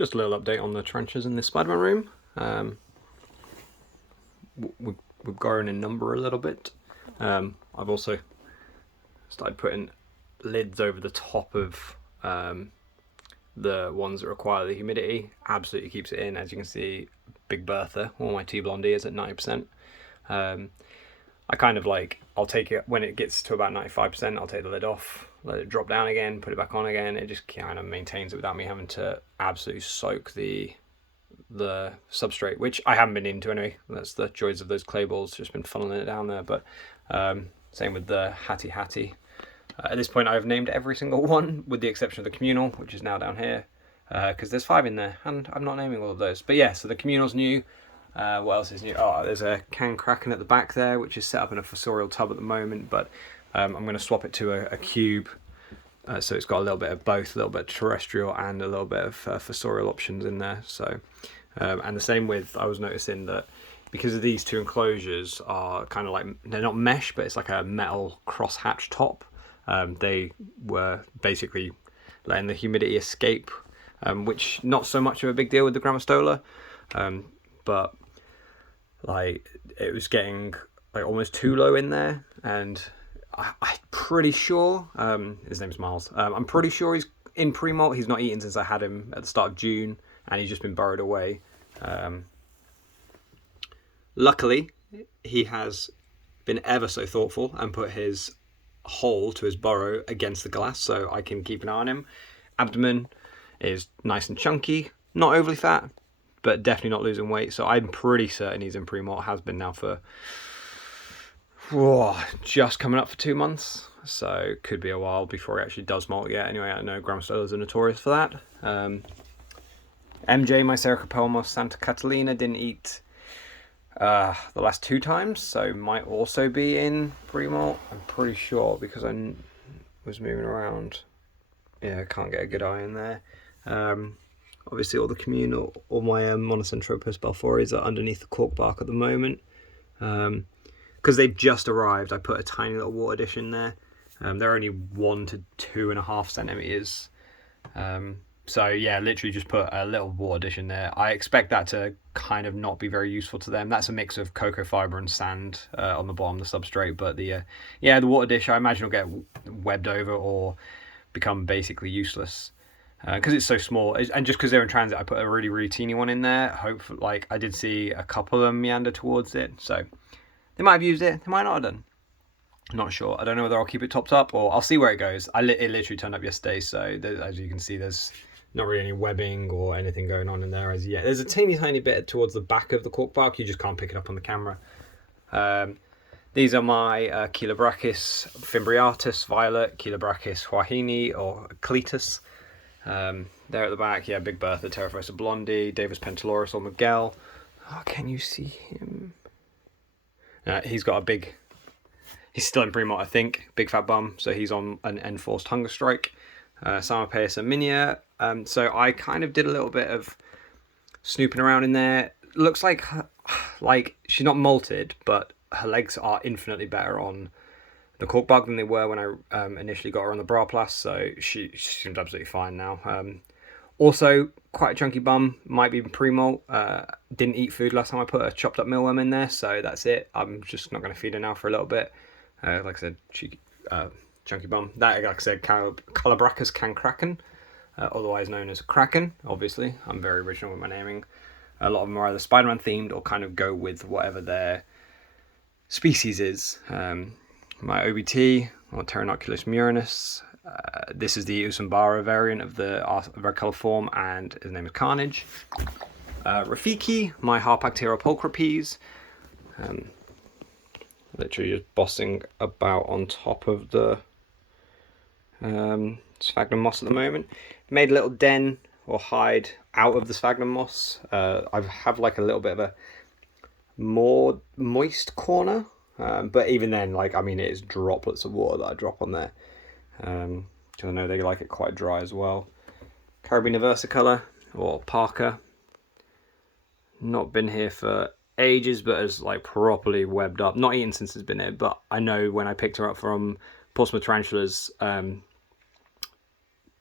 Just a little update on the trenches in this Spider-Man room. We've grown in number a little bit. I've also started putting lids over the top of the ones that require the humidity. Absolutely keeps it in. As you can see, Big Bertha, or my Tea Blondie, is at 90%. I kind of like, I'll take it when it gets to about 95%, I'll take the lid off, let it drop down again, put it back on again. It just kind of maintains it without me having to absolutely soak the substrate, which I haven't been into anyway. That's the joys of those clay balls, just been funneling it down there. But same with the Hattie. At this point, I've named every single one, with the exception of the communal, which is now down here, because there's 5 in there, and I'm not naming all of those. But yeah, so the communal's new. What else is new? Oh, there's a Kaeng Krachen at the back there, which is set up in a fossorial tub at the moment, but I'm going to swap it to a cube, so it's got a little bit of both, a little bit of terrestrial and a little bit of fossorial options in there. So, and the same with, I was noticing that because of these two enclosures are kind of like, they're not mesh, but it's like a metal crosshatch top. They were basically letting the humidity escape, which not so much of a big deal with the Grammostola, but like it was getting like almost too low in there, and I'm pretty sure his name's Miles. I'm pretty sure he's in pre-molt. He's not eaten since I had him at the start of June, and he's just been burrowed away. Luckily, he has been ever so thoughtful and put his hole to his burrow against the glass, so I can keep an eye on him. Abdomen is nice and chunky, not overly fat, but definitely not losing weight. So I'm pretty certain he's in pre-molt. Has been now for just coming up for 2 months. So could be a while before he actually does molt yet. Anyway, I know Grammostolas are notorious for that. MJ, my Cercopelma Santa Catalina, didn't eat the last 2 times, so might also be in pre-molt. I'm pretty sure because I was moving around. Yeah, I can't get a good eye in there. Obviously, all the communal, all my Monocentropous Balfouris are underneath the cork bark at the moment. Because they've just arrived, I put a tiny little water dish in there. They're only 1 to 2.5 centimeters. So yeah, literally just put a little water dish in there. I expect that to kind of not be very useful to them. That's a mix of cocoa fiber and sand on the bottom of the substrate. But the water dish, I imagine, will get webbed over or become basically useless. Because it's so small, and just because they're in transit, I put a really teeny one in there. Hopefully, like, I did see a couple of them meander towards it, so they might have used it, they might not have done. I'm not sure. I don't know whether I'll keep it topped up or I'll see where it goes. It literally turned up yesterday, so as you can see, there's not really any webbing or anything going on in there as yet. There's a tiny bit towards the back of the cork bark. You just can't pick it up on the camera. These are my Chilobrachys fimbriatus violet, Chilobrachys huahini or cletus. There at the back, yeah, Big Bertha, Terrafosa Blondie, Davis Pentaloris or Miguel. Oh, can you see him? He's got a big, he's still in pre-molt, I think, big fat bum, so he's on an enforced hunger strike. Psamopaeus Minia. So I kind of did a little bit of snooping around in there. Looks like she's not molted, but her legs are infinitely better on the cork bark than they were when I initially got her on the Braplast, so she seems absolutely fine now. Also, quite a chunky bum, might be pre-molt. Didn't eat food last time I put a chopped up mealworm in there, so that's it. I'm just not going to feed her now for a little bit. Like I said, chunky bum. That, like I said, Chilobrachys Sp Kaeng Krachen, otherwise known as Kraken, obviously. I'm very original with my naming. A lot of them are either Spider-Man themed or kind of go with whatever their species is. My OBT, or Pteronoculus murinus. This is the Usambara variant of the red colour form, and his name is Carnage. Rafiki, my Harpactira pulchripes. Literally just bossing about on top of the sphagnum moss at the moment. Made a little den or hide out of the sphagnum moss. I have like a little bit of a more moist corner. But even then, like, I mean, it is droplets of water that I drop on there. Because I know they like it quite dry as well. Carabina versicolor, or Parker. Not been here for ages, but has like properly webbed up. Not eaten since it's been here, but I know when I picked her up from Portsmouth Tarantulas,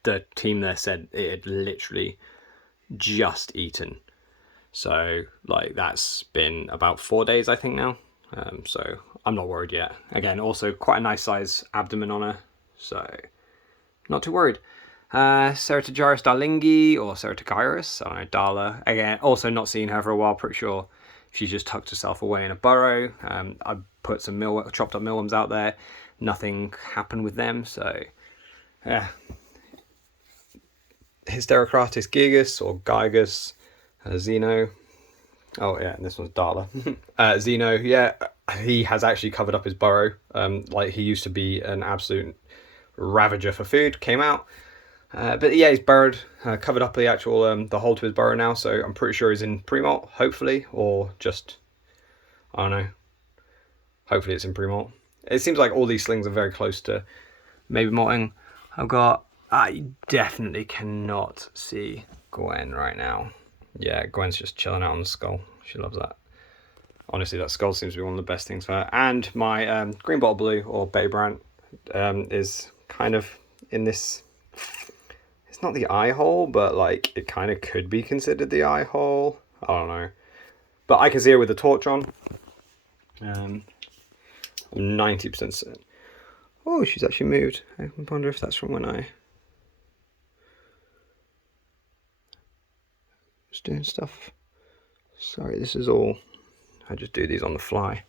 the team there said it had literally just eaten. So like that's been about 4 days I think now. So I'm not worried yet. Again, also quite a nice size abdomen on her, so not too worried. Ceratogyrus darlingi or Ceratogyrus, I don't know, Darla. Again, also not seen her for a while. Pretty sure she's just tucked herself away in a burrow. I put some chopped up mealworms out there. Nothing happened with them, so yeah. Hysterocrates gigas or Gigas, Zeno. Oh yeah, and this one's Darla. Zeno, yeah, he has actually covered up his burrow. Like he used to be an absolute ravager for food. Came out, but yeah, he's burrowed, covered up the actual the hole to his burrow now. So I'm pretty sure he's in pre-molt, hopefully, or just I don't know. Hopefully it's in pre-molt. It seems like all these slings are very close to maybe molting. I definitely cannot see Gwen right now. Yeah, Gwen's just chilling out on the skull. She loves that. Honestly, that skull seems to be one of the best things for her. And my green bottle blue, or Babrant, is kind of in this... It's not the eye hole, but like it kind of could be considered the eye hole. I don't know. But I can see her with the torch on. I'm 90% certain. Oh, she's actually moved. I wonder if that's from when I was doing stuff. Sorry, this is all... I just do these on the fly.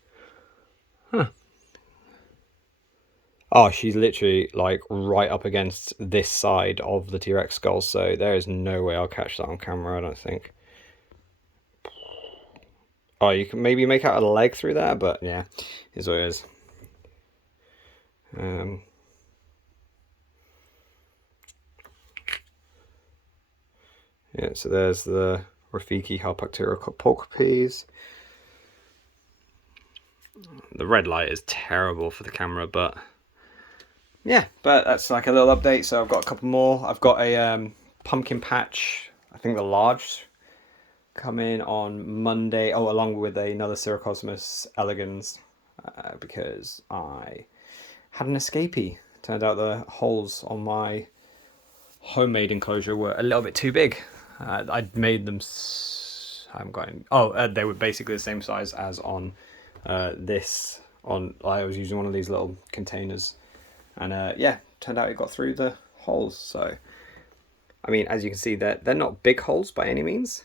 Huh. Oh, she's literally like right up against this side of the T-Rex skull, so there is no way I'll catch that on camera, I don't think. Oh, you can maybe make out a leg through there, but yeah, is what it is. Yeah, so there's the Rafiki Halpactyrocopocopes. The red light is terrible for the camera, but yeah, but that's like a little update. So I've got a couple more. I've got a pumpkin patch, I think the large, coming on Monday. Oh, along with another Cirrocosmus elegans, because I had an escapee. Turned out the holes on my homemade enclosure were a little bit too big. I'd made them... I'm going... Oh, they were basically the same size as on this. I was using one of these little containers. And yeah, turned out it got through the holes. So, I mean, as you can see, they're not big holes by any means.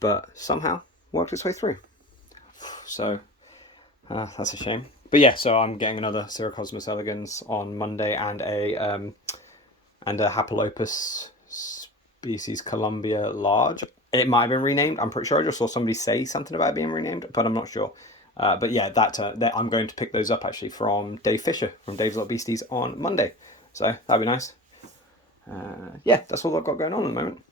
But somehow worked its way through. So, that's a shame. But yeah, so I'm getting another Cirrocosmus elegans on Monday and a Hapalopus species Columbia large. It might have been renamed. I'm pretty sure I just saw somebody say something about it being renamed, but I'm not sure. But yeah, that I'm going to pick those up actually from Dave Fisher from Dave's Little Beasties on Monday. So that'd be nice. Yeah, that's all I've got going on at the moment.